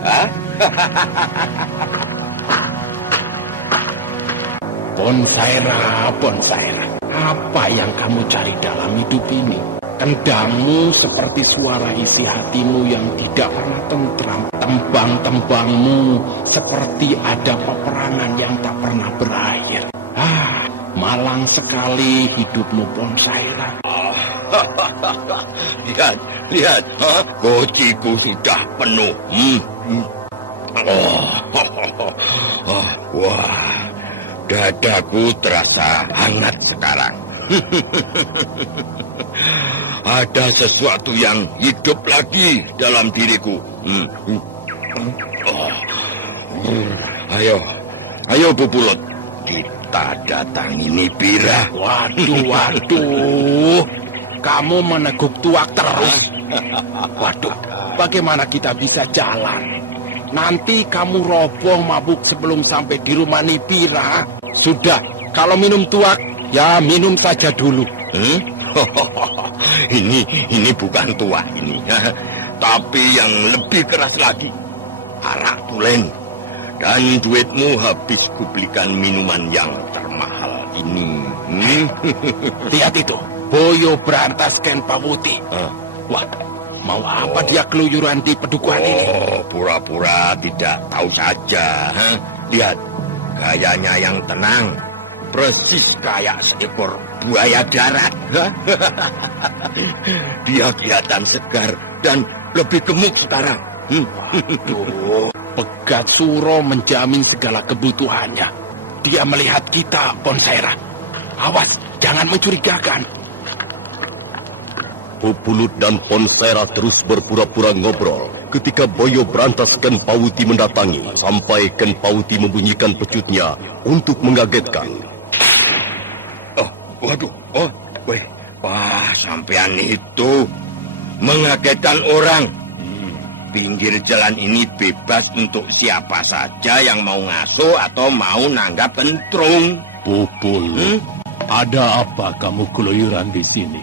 Ponsaira, apa yang kamu cari dalam hidup ini? Kendangmu seperti suara isi hatimu yang tidak pernah tentram. Tembang-tembangmu seperti ada peperangan yang tak pernah berakhir. Malang sekali hidupmu, Ponsaira. Lihat, gociku sudah penuh. Wah, dadaku terasa hangat sekarang. Ada sesuatu yang hidup lagi dalam diriku. Ayo Pupulut, kita datangi Nibirah. Waduh. Kamu meneguk tuak terus. Waduh, bagaimana kita bisa jalan? Nanti kamu roboh mabuk sebelum sampai di rumah Nibirah. Sudah, kalau minum tuak, ya minum saja dulu. Ini bukan tuak ini, tapi yang lebih keras lagi, arak tulen. Dan duitmu habis ku belikan minuman yang termahal ini. Lihat itu, Boyo Brantas Ken Pawuti. Wah, mau apa dia keluyuran di pedukuhan ini? Oh, pura-pura tidak tahu saja. Lihat, gayanya yang tenang. Persis kayak seekor buaya darat. Dia kelihatan segar dan lebih gemuk sekarang. Aduh, Pegat Suro menjamin segala kebutuhannya. Dia melihat kita, Ponsaira. Awas, jangan mencurigakan. Pupulut dan Ponsaira terus berpura-pura ngobrol ketika Boyo Brantas Ken Pawuti mendatangi sampai Ken Pawuti membunyikan pecutnya untuk mengagetkan. Waduh, wah, sampean itu mengagetkan orang. Pinggir jalan ini bebas untuk siapa saja yang mau ngasuh atau mau nanggap entrung. Pupul, ada apa kamu keluyuran di sini?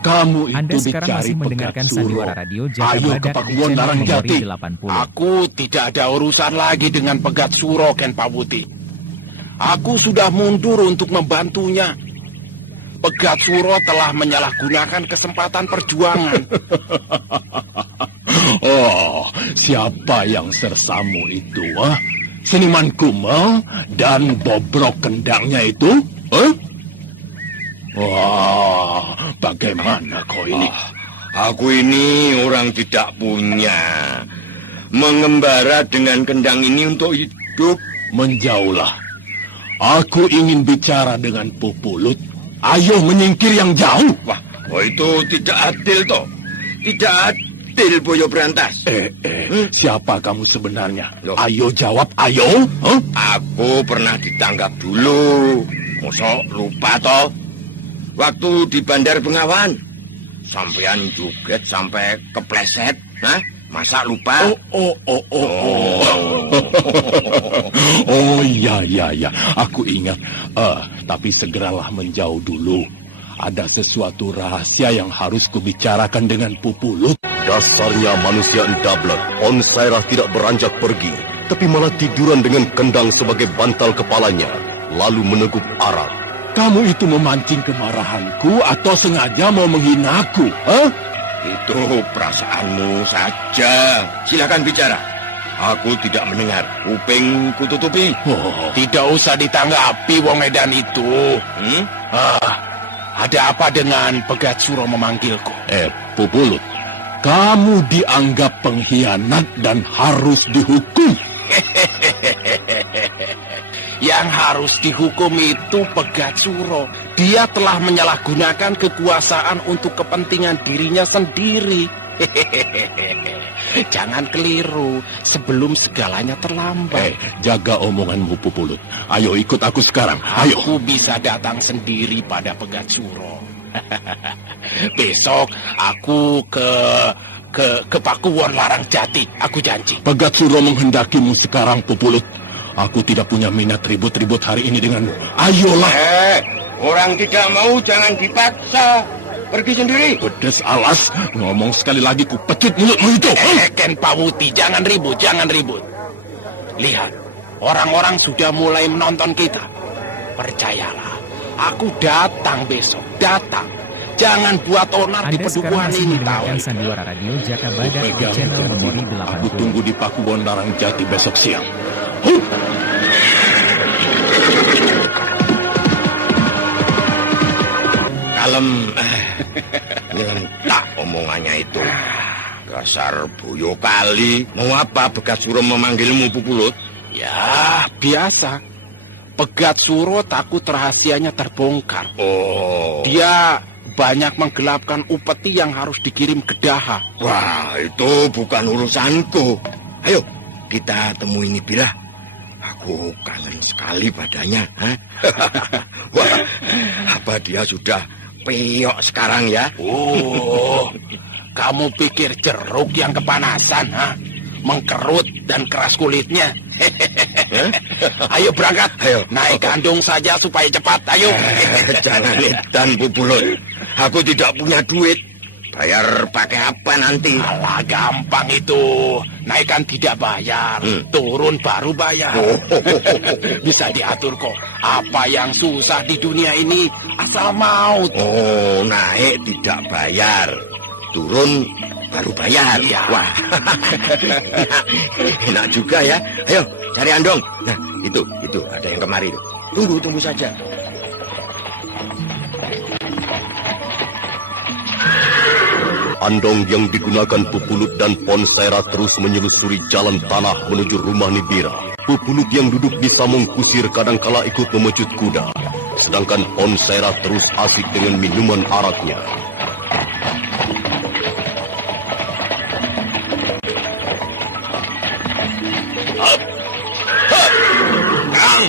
Kamu itu Anda sekarang masih mendengarkan Sandiwara Radio Jaga Badak di channel Memori 80. Aku tidak ada urusan lagi dengan Pegat Suro Ken Pawuti. Aku sudah mundur untuk membantunya. Pegat Suro telah menyalahgunakan kesempatan perjuangan. Oh, siapa yang sersamu itu? Seniman Kumel dan bobrok kendangnya itu? Wah, bagaimana kau ini? Aku ini orang tidak punya. Mengembara dengan kendang ini untuk hidup. Menjauhlah. Aku ingin bicara dengan Pupulut. Ayo menyingkir yang jauh. Wah, itu tidak adil toh. Tidak adil, Boyo Brantas. Siapa kamu sebenarnya? Loh. Ayo jawab, ayo. Aku pernah ditangkap dulu. Mosok lupa toh? Waktu di Bandar Bengawan. Sampean joget sampai kepleset. Masa lupa? Oh, iya. Aku ingat. Tapi segeralah menjauh dulu. Ada sesuatu rahasia yang harus kubicarakan dengan Pupulut. Dasarnya manusia endablek, Ponsaira tidak beranjak pergi, tapi malah tiduran dengan kendang sebagai bantal kepalanya, lalu meneguk arak. Kamu itu memancing kemarahanku atau sengaja mau menghinaku? Itu perasaanmu saja. Silakan bicara. Aku tidak mendengar. Kupingku tutupi. Tidak usah ditanggapi wong edan itu. Ada apa dengan Pegat Suro memanggilku? Pupulut, kamu dianggap pengkhianat dan harus dihukum. Yang harus dihukum itu Pegat Suro. Dia telah menyalahgunakan kekuasaan untuk kepentingan dirinya sendiri. Jangan keliru sebelum segalanya terlambat. Jaga omonganmu, Pupulut. Ayo ikut aku sekarang. Ayo. Aku bisa datang sendiri pada Pegat Suro. Besok aku ke Pakuwon Larang Jati. Aku janji. Pegat Suro menghendakimu sekarang, Pupulut. Aku tidak punya minat ribut-ribut hari ini denganmu. Ayolah. Orang tidak mau jangan dipaksa. Pergi sendiri. Pedes alas. Ngomong sekali lagi ku pecut mulutmu itu. Ken Pawuti, jangan ribut. Lihat, orang-orang sudah mulai menonton kita. Percayalah, aku datang besok. Datang. Jangan buat onar di pedukuhan ini, tahu. Anda Sandiwara Radio Jaga Badak di channel Memori 80. Aku tunggu di Pakuwon Larang Jati besok siang. Kalem. Ngelentak omongannya itu. Dasar boyo kali. Mau apa Pegat Suro memanggilmu, Pupulut? Ya, biasa. Pegat Suro takut rahasianya terbongkar. Dia banyak menggelapkan upeti yang harus dikirim ke Daha. Wah, itu bukan urusanku. Ayo, kita temui Nibira. Aku kangen sekali padanya. Wah, apa dia sudah peyok sekarang ya? Kamu pikir jeruk yang kepanasan, mengkerut dan keras kulitnya? Ayo berangkat. Ayo. Naik gandung saja supaya cepat. Ayo. Jangan dan Pupulut. Aku tidak punya duit. Bayar pakai apa nanti? Alah, gampang itu. Naikkan tidak bayar. Turun baru bayar. Bisa diatur kok. Apa yang susah di dunia ini asal mau. Oh, naik tidak bayar, turun baru bayar. Iya. Wah, enak juga ya. Ayo cari andong. Nah, itu ada yang kemari. Tunggu saja. Andong yang digunakan Pupulut dan Ponsera terus menyelusuri jalan tanah menuju rumah Nibira. Pupulut yang duduk di samung kusir kadangkala ikut memecut kuda, sedangkan Ponsera terus asik dengan minuman araknya. Kang,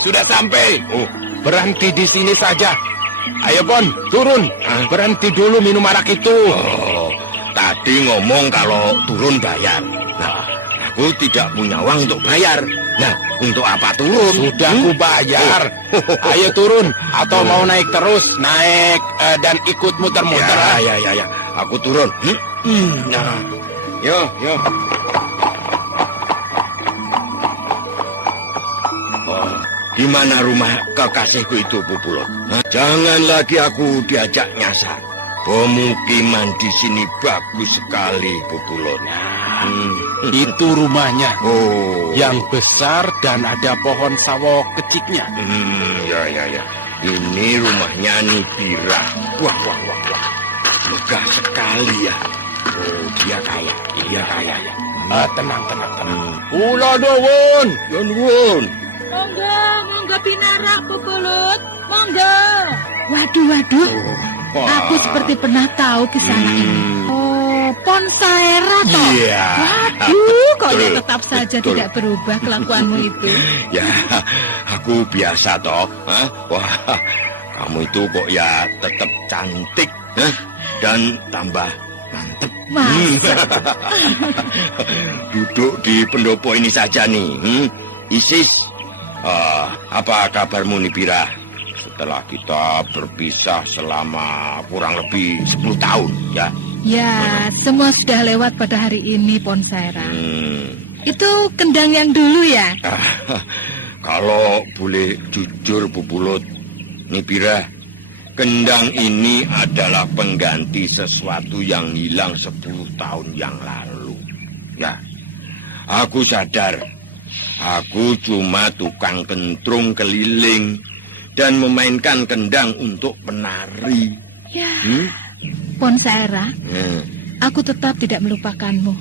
sudah sampai. Berhenti di sini saja. Ayo Pon, turun. Berhenti dulu minum arak itu. Oh, tadi ngomong kalau turun bayar. Nah, aku tidak punya uang untuk bayar. Nah, untuk apa turun? Sudah aku bayar. Ayo turun. Atau mau naik terus? Naik dan ikut muter-muter. Ya. Aku turun. Nah, yo. Oh, di mana rumah kekasihku itu, Pupulot? Jangan lagi aku diajak nyasar. Pemukiman di sini bagus sekali, Pupulot. Itu rumahnya. Oh, yang besar dan ada pohon sawo kecilnya. Ya. Ini rumahnya Nibira. Wah. Megah sekali ya. Oh, dia kaya. Iya kaya ya. Tenang. Kula nuwun. Nuwun. Monggo pinarak Pupulut. Monggo. Waduh. Aku seperti pernah tahu kisana ini. Oh, Ponsera toh. Iya. Waduh, kok ya tetap saja tidak berubah kelakuanmu itu. Ya, aku biasa toh. Wah, kamu itu kok ya tetap cantik, dan tambah mantep. Masa? Duduk di pendopo ini saja nih. Isis, apa kabarmu Nibira? Setelah kita berpisah selama kurang lebih 10 tahun, ya? Ya, semua sudah lewat pada hari ini, Ponsera. Itu kendang yang dulu ya? Kalau boleh jujur, Pupulut, Nibira, kendang ini adalah pengganti sesuatu yang hilang 10 tahun yang lalu. Ya, aku sadar. Aku cuma tukang kentrung keliling dan memainkan kendang untuk penari. Ya, Ponsera, aku tetap tidak melupakanmu.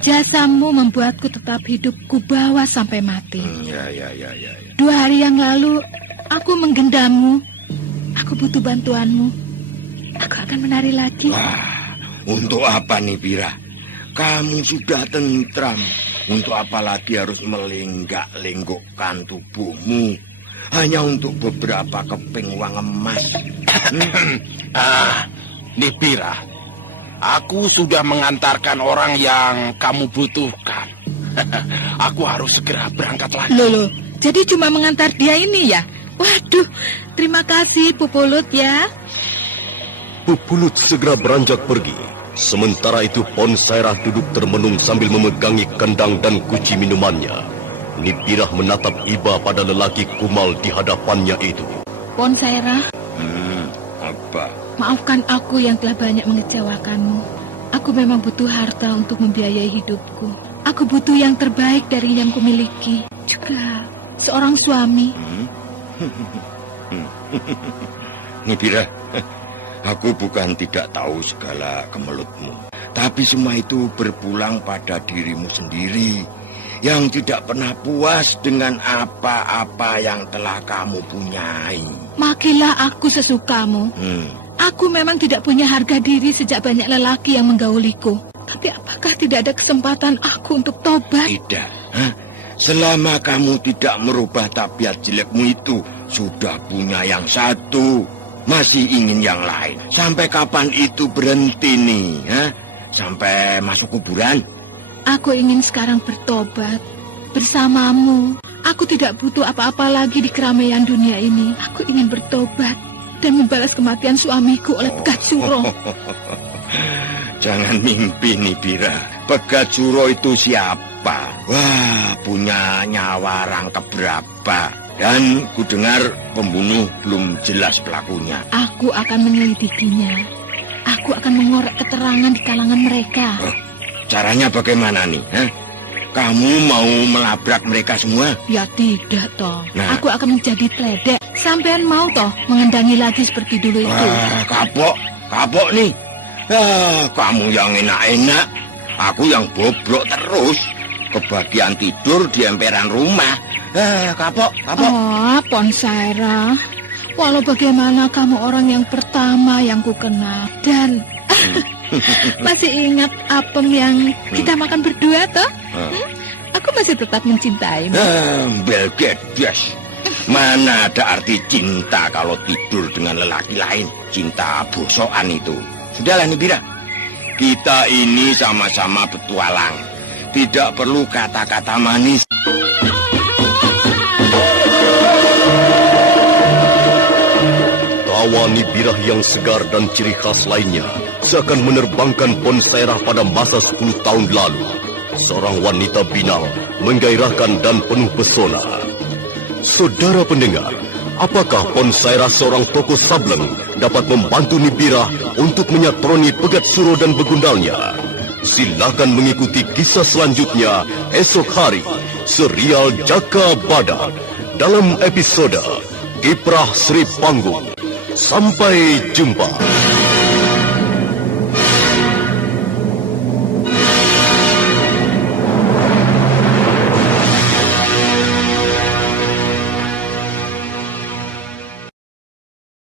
Jasamu membuatku tetap hidup kubawa sampai mati. Ya. 2 hari yang lalu, aku menggendamu. Aku butuh bantuanmu. Aku akan menari lagi. Wah, untuk apa Nibira? Kamu sudah tentram. Untuk apa lagi harus melenggak-lenggokkan tubuhmu? Hanya untuk beberapa keping uang emas. Nibira, aku sudah mengantarkan orang yang kamu butuhkan. Aku harus segera berangkat lagi. Loh, jadi cuma mengantar dia ini ya? Waduh, terima kasih Pupulut ya. Pupulut segera beranjak pergi. Sementara itu Ponsera duduk termenung sambil memegangi kendang dan kunci minumannya. Nibira menatap iba pada lelaki kumal di hadapannya itu. Ponsera, apa? maafkan aku yang telah banyak mengecewakanmu. Aku memang butuh harta untuk membiayai hidupku. Aku butuh yang terbaik dari yang kumiliki. Juga seorang suami. Nibira, aku bukan tidak tahu segala kemelutmu. Tapi semua itu berpulang pada dirimu sendiri, yang tidak pernah puas dengan apa-apa yang telah kamu punyai. Makilah aku sesukamu. Aku memang tidak punya harga diri sejak banyak lelaki yang menggauliku. Tapi apakah tidak ada kesempatan aku untuk tobat? Tidak. Selama kamu tidak merubah tabiat jelekmu itu, sudah punya yang satu, masih ingin yang lain. Sampai kapan itu berhenti nih? Sampai masuk kuburan? Aku ingin sekarang bertobat bersamamu. Aku tidak butuh apa-apa lagi di keramaian dunia ini. Aku ingin bertobat dan membalas kematian suamiku oleh Pegatsuro. Jangan mimpi, Nibira. Pegatsuro itu siapa? Wah, punya nyawa rang keberapa? Dan kudengar pembunuh belum jelas pelakunya. Aku akan menyelidikinya. Aku akan mengorek keterangan di kalangan mereka. Caranya bagaimana nih? Kamu mau melabrak mereka semua? Ya tidak toh. Nah. Aku akan menjadi teledek. Sampean mau toh mengendangi lagi seperti dulu itu? Kapok nih. Kamu yang enak-enak, aku yang bobrok terus. Kebagian tidur di emperan rumah. Kapok. Oh, Ponsaira. Walau bagaimana kamu orang yang pertama yang ku kenal. Dan masih ingat apem yang kita makan berdua toh? Aku masih tetap mencintaimu. Belgedes. Mana ada arti cinta kalau tidur dengan lelaki lain? Cinta bosokan itu. Sudahlah Nibira. Kita ini sama-sama petualang. Tidak perlu kata-kata manis. Tawa Nibirah yang segar dan ciri khas lainnya seakan menerbangkan Ponsaira pada masa 10 tahun lalu. Seorang wanita binal, menggairahkan dan penuh pesona. Saudara pendengar, apakah Ponsaira seorang tokoh sableng dapat membantu Nibirah untuk menyatroni pegat Suro dan begundalnya? Silakan mengikuti kisah selanjutnya esok hari, serial Jaka Badak dalam episode Kiprah Sri Panggung. Sampai jumpa.